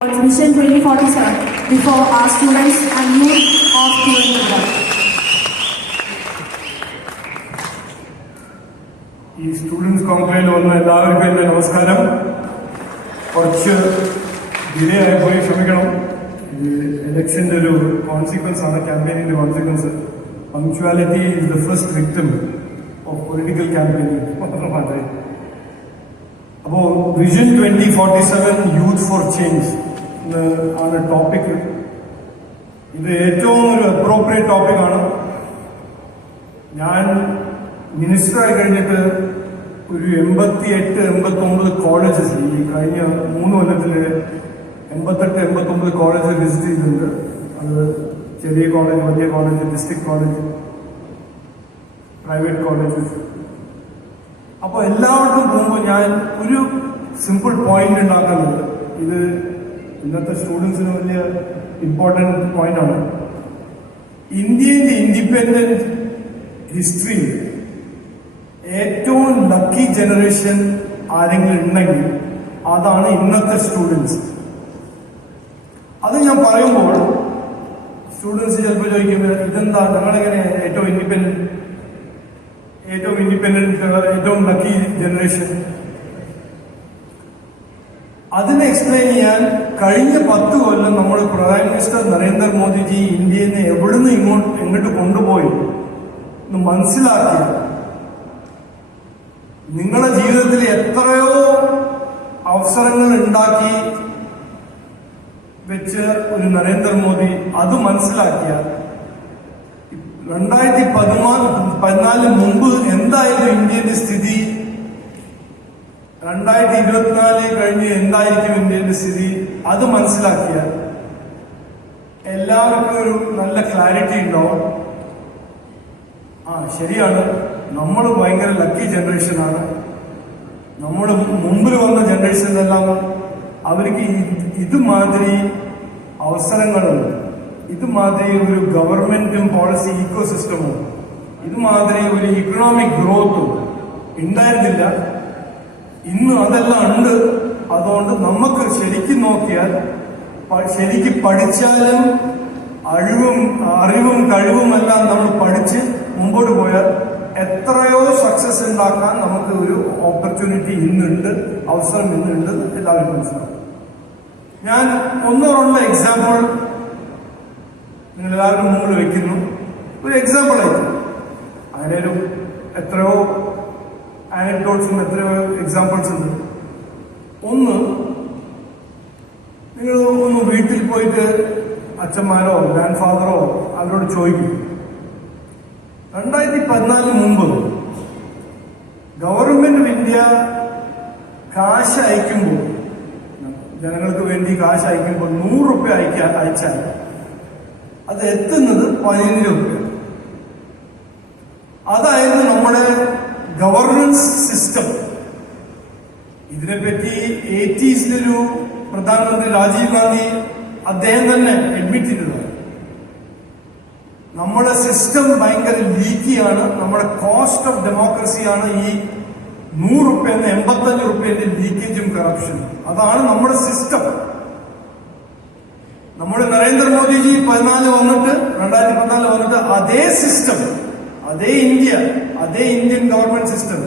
Mission 2047 before our students and youth of Tirunelveli. ഈ students കോൺക്ലേവിൽ വന്ന എല്ലാവർക്കും എന്റെ നമസ്കാരം കുറച്ച് ഡിലേ ആയിപ്പോയി ക്ഷമിക്കണം ഇത് ഇലക്ഷന്റെ ഒരു കോൺസിക്വൻസ് ആണ് ക്യാമ്പയിനിന്റെ consequence punctuality is the first victim of political campaigning മാത്രമേ അപ്പോ vision twenty forty seven youth for change ആണ് ടോപ്പിക് ഇത് ഏറ്റവും ഒരു അപ്രോപ്രിയേറ്റ് ടോപ്പിക്കാണ് ഞാൻ മിനിസ്റ്ററായി കഴിഞ്ഞിട്ട് ഒരു എൺപത്തി എട്ട് എൺപത്തി ഒമ്പത് കോളേജസ് ഈ കഴിഞ്ഞ മൂന്ന് കൊല്ലത്തിൽ എൺപത്തെട്ട് എൺപത്തി ഒമ്പത് കോളേജ് വിസിറ്റ് ചെയ്തിട്ടുണ്ട്. അത് ചെറിയ കോളേജ് വലിയ college district college private colleges അപ്പോൾ എല്ലാവർക്കും പോകുമ്പോൾ ഞാൻ ഒരു സിമ്പിൾ പോയിന്റ് ഉണ്ടാക്കുന്നുണ്ട് ഇത് ഇന്നത്തെ സ്റ്റുഡൻസിന് വലിയ ഇമ്പോർട്ടന്റ് പോയിന്റാണ് ആണ്. ഇന്ത്യന്റെ ഇൻഡിപെൻഡന്റ് ഹിസ്റ്ററിയിൽ ഏറ്റവും ലക്കി ജനറേഷൻ ആരെങ്കിലും ഉണ്ടെങ്കിൽ അതാണ് ഇന്നത്തെ സ്റ്റുഡൻസ് അത് ഞാൻ പറയുമ്പോൾ സ്റ്റുഡൻസ് ചിലപ്പോൾ ചോദിക്കുമ്പോൾ ഇതെന്താ? ഞങ്ങളെങ്ങനെ ഏറ്റവും ഇൻഡിപെൻഡന്റ് ഏറ്റവും ഇൻഡിപെൻഡന്റ് ഏറ്റവും ലക്കി ജനറേഷൻ അതിനെ എക്സ്പ്ലെയിൻ ചെയ്യാൻ കഴിഞ്ഞ പത്ത് കൊല്ലം നമ്മൾ പ്രധാന മിനിസ്റ്റർ നരേന്ദ്രമോദിജി ഇന്ത്യനെ എവിടുന്ന് ഇങ്ങോട്ട് എങ്ങോട്ട് കൊണ്ടുപോയി എന്ന് മനസ്സിലാക്കി നിങ്ങളുടെ ജീവിതത്തിൽ എത്രയോ അവസരങ്ങൾ ഉണ്ടാക്കി വെച്ച് ഒരു നരേന്ദ്രമോദി അത് മനസ്സിലാക്കിയ രണ്ടായിരത്തി പതിനാല് പതിനാലിന് മുമ്പ് എന്തായിരുന്നു ഇന്ത്യയുടെ സ്ഥിതി രണ്ടായിരത്തി ഇരുപത്തിനാല് കഴിഞ്ഞ് എന്തായിരിക്കും ഇന്ത്യയുടെ സ്ഥിതി? അത് മനസ്സിലാക്കിയാൽ എല്ലാവർക്കും ഒരു നല്ല ക്ലാരിറ്റി ഉണ്ടാവും ആ ശരിയാണ്. നമ്മൾ ഭയങ്കര ലക്കി ജനറേഷനാണ് നമ്മൾ മുമ്പിൽ വന്ന ജനറേഷനിലെല്ലാം അവർക്ക് ഇത് ഇതുമാതിരി അവസരങ്ങളുണ്ട്. ഇതുമാതിരി ഒരു ഗവൺമെന്റും പോളിസി ഈക്കോ സിസ്റ്റമും ഇതുമാതിരി ഒരു ഇക്കണോമിക് ഗ്രോത്തും ഉണ്ടായിരുന്നില്ല. ഇന്ന് അതെല്ലാം ഉണ്ട്. അതുകൊണ്ട് നമുക്ക് ശരിക്കും നോക്കിയാൽ ശരിക്കും പഠിച്ചാലും അഴിവും അറിവും കഴിവും എല്ലാം നമ്മൾ പഠിച്ച് മുമ്പോട്ട് പോയാൽ എത്രയോ സക്സസ് ഉണ്ടാക്കാൻ നമുക്ക് ഒരു ഓപ്പർച്യൂണിറ്റി ഇന്നുണ്ട് അവസരം ഇന്നുണ്ട് എല്ലാവരും മനസ്സിലാവും. ഞാൻ ഒന്നോടുള്ള എക്സാമ്പിൾ നിങ്ങൾ എല്ലാവരും മുമ്പിൽ വെക്കുന്നു. ഒരു എക്സാമ്പിൾ ആയിട്ട്. അങ്ങനെ ഒരു എത്രയോ ആനക്ടോട്സും എത്ര എക്സാമ്പിൾസ് ഉണ്ട്? ഒന്ന് നിങ്ങൾ ഒന്ന് വീട്ടിൽ പോയിട്ട് അച്ഛന്മാരോ ഗ്രാൻഡ് ഫാദറോ അവരോട് ചോദിക്കും. രണ്ടായിരത്തി പതിനാലിന് മുമ്പ് ഗവൺമെന്റ് ഇന്ത്യ കാശ് അയക്കുമ്പോൾ ജനങ്ങൾക്ക് വേണ്ടി കാശ് അയക്കുമ്പോൾ നൂറ് റുപ്യ അയക്കാൻ അയച്ചാൽ അത് എത്തുന്നത് പതിനഞ്ച് റുപ്യ അതായിരുന്നു നമ്മുടെ ഗവർണൻസ് സിസ്റ്റം ഇതിനെപ്പറ്റി എയ്റ്റീസിലൊരു പ്രധാനമന്ത്രി രാജീവ് ഗാന്ധി അദ്ദേഹം തന്നെ അഡ്മിറ്റ് ചെയ്തതാണ്. നമ്മുടെ സിസ്റ്റം ഭയങ്കര ലീക്കിയാണ് നമ്മുടെ കോസ്റ്റ് ഓഫ് ഡെമോക്രസിയാണ് ഈ നൂറ് റുപ്യന്ന് എൺപത്തഞ്ച് റുപ്യന്റെ ലീക്കേജും കറപ്ഷനും അതാണ് നമ്മുടെ സിസ്റ്റം നമ്മുടെ നരേന്ദ്രമോദിജി പതിനാല് വന്നിട്ട് രണ്ടായിരത്തി പതിനാല് വന്നിട്ട് അതേ സിസ്റ്റം അതേ ഇന്ത്യ അതേ ഇന്ത്യൻ ഗവൺമെന്റ് സിസ്റ്റം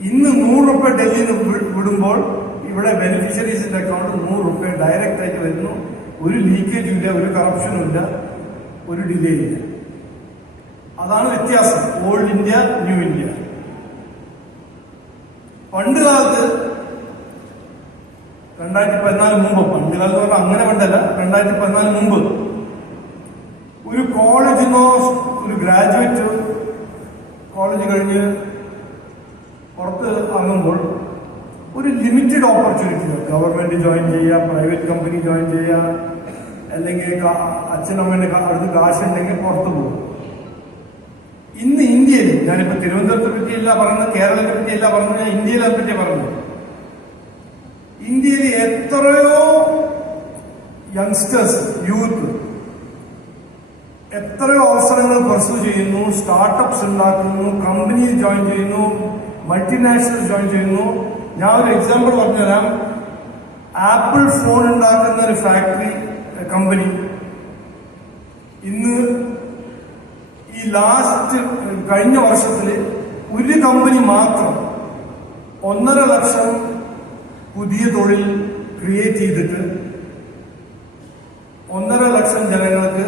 ഇന്ന് നൂറ് റുപ്യ ഡൽഹിയിൽ വിടുമ്പോൾ ഇവിടെ ബെനിഫിഷ്യറീസിന്റെ അക്കൗണ്ട് നൂറ് റുപ്യ ഡയറക്റ്റ് ആയിട്ട് വരുന്നു. ഒരു ലീക്കേജ് ഇല്ല ഒരു കറപ്ഷനും ഇല്ല ഒരു ഡിലേ ഇല്ല. അതാണ് വ്യത്യാസം. ഓൾഡ് ഇന്ത്യ ന്യൂ ഇന്ത്യ പണ്ട് കാലത്ത് രണ്ടായിരത്തി പതിനാല് മുമ്പ് പണ്ട് കാലത്ത് പറഞ്ഞാൽ അങ്ങനെ പണ്ടല്ല രണ്ടായിരത്തി പതിനാല് മുമ്പ് ഒരു കോളേജിനോ ഒരു ഗ്രാജുവേറ്റ് കോളേജ് കഴിഞ്ഞ് പുറത്ത് ഇറങ്ങുമ്പോൾ ഒരു ലിമിറ്റഡ് ഓപ്പർച്യൂണിറ്റി ഗവൺമെന്റ് ജോയിൻ ചെയ്യുക പ്രൈവറ്റ് കമ്പനി ജോയിൻ ചെയ്യുക അല്ലെങ്കിൽ അച്ഛനമ്മേന്റെ അടുത്ത് കാശുണ്ടെങ്കിൽ പുറത്തു പോകും. ഇന്ന് ഇന്ത്യയിൽ ഞാനിപ്പോ തിരുവനന്തപുരത്തെ പറ്റിയല്ല പറഞ്ഞത് കേരളത്തെ പറ്റിയല്ല പറഞ്ഞത് ഞാൻ ഇന്ത്യയിലെ പറ്റി പറഞ്ഞത്. ഇന്ത്യയിൽ എത്രയോ യങ്സ്റ്റേഴ്സ് യൂത്ത് എത്രയോ അവസരങ്ങൾ പെർസ്യൂ ചെയ്യുന്നു സ്റ്റാർട്ടപ്സ് ഉണ്ടാക്കുന്നു കമ്പനി ജോയിൻ ചെയ്യുന്നു മൾട്ടിനാഷണൽ ജോയിൻ ചെയ്യുന്നു. ഞാൻ ഒരു എക്സാമ്പിൾ പറഞ്ഞുതരാം. ആപ്പിൾ ഫോൺ ഉണ്ടാക്കുന്ന ഒരു ഫാക്ടറി കമ്പനി ഇന്ന് ഈ ലാസ്റ്റ് കഴിഞ്ഞ വർഷത്തിൽ ഒരു കമ്പനി മാത്രം ഒന്നര ലക്ഷം പുതിയ തൊഴിൽ ക്രിയേറ്റ് ചെയ്തിട്ട് ഒന്നര ലക്ഷം ജനങ്ങൾക്ക്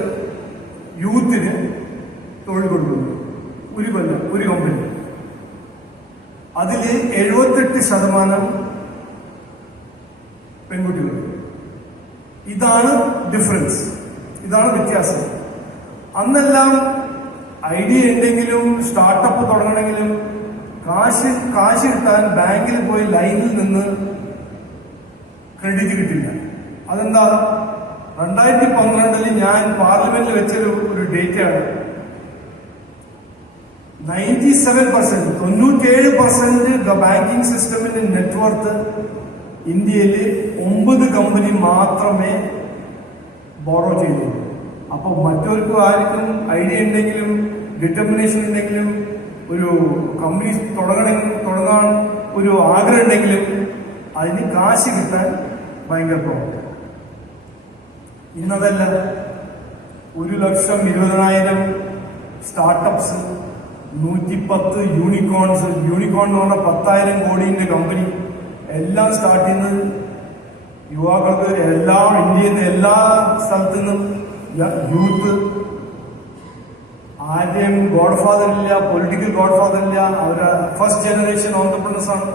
യൂത്തിന് തൊഴിൽ കൊടുക്കുന്നു ഒരു കൊല്ലം ഒരു കമ്പനി അതിൽ എഴുപത്തെട്ട് ശതമാനം പെൺകുട്ടികൾ. ഇതാണ് ഡിഫറൻസ് ഇതാണ് വ്യത്യാസം. അന്നെല്ലാം ഐഡിയ ഉണ്ടെങ്കിലും സ്റ്റാർട്ടപ്പ് തുടങ്ങണമെങ്കിലും കാശ് കാശ് കിട്ടാൻ ബാങ്കിൽ പോയി ലൈനിൽ നിന്ന് ക്രെഡിറ്റ് കിട്ടില്ല. അതെന്താ? രണ്ടായിരത്തി പന്ത്രണ്ടിൽ ഞാൻ പാർലമെന്റിൽ വെച്ചൊരു ഒരു നയന്റി സെവൻ പെർസെന്റ് തൊണ്ണൂറ്റേഴ് പെർസെന്റ് ബാങ്കിങ് സിസ്റ്റമിന്റെ നെറ്റ്വർത്ത് ഇന്ത്യയിൽ ഒമ്പത് കമ്പനി മാത്രമേ ബോറോ ചെയ്തുള്ളൂ അപ്പൊ മറ്റവർക്കും ആർക്കും ഐഡിയ ഉണ്ടെങ്കിലും ഡിറ്റർമിനേഷൻ ഉണ്ടെങ്കിലും ഒരു കമ്പനി തുടങ്ങണം തുടങ്ങാൻ ഒരു ആഗ്രഹം ഉണ്ടെങ്കിലും അതിന് കാശ് കിട്ടാൻ ഭയങ്കര പ്രോബ്ലം ഇന്നതല്ല ഒരു ലക്ഷം ഇരുപതിനായിരം സ്റ്റാർട്ടപ്സ് നൂറ്റിപ്പത്ത് യൂണിക്കോൺസ് യൂണിക്കോൺ എന്ന് പറഞ്ഞ പത്തായിരം കോടിന്റെ കമ്പനി എല്ലാം സ്റ്റാർട്ട് ചെയ്യുന്നത് യുവാക്കൾക്ക് എല്ലാ ഇന്ത്യയിൽ നിന്ന് എല്ലാ സ്ഥലത്തു നിന്നും യൂത്ത് ആദ്യം ഗോഡ് ഫാദർ ഇല്ല പൊളിറ്റിക്കൽ ഗോഡ് ഫാദർ ഇല്ല അവർ ഫസ്റ്റ് ജനറേഷൻ ഓണ്ടർപ്രണേഴ്സ് ആണ്.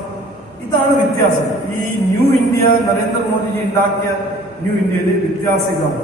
ഇതാണ് വ്യത്യാസം. ഈ ന്യൂ ഇന്ത്യ നരേന്ദ്രമോദിജി ഉണ്ടാക്കിയ ന്യൂ ഇന്ത്യയിൽ വ്യത്യാസം ഇതാണ്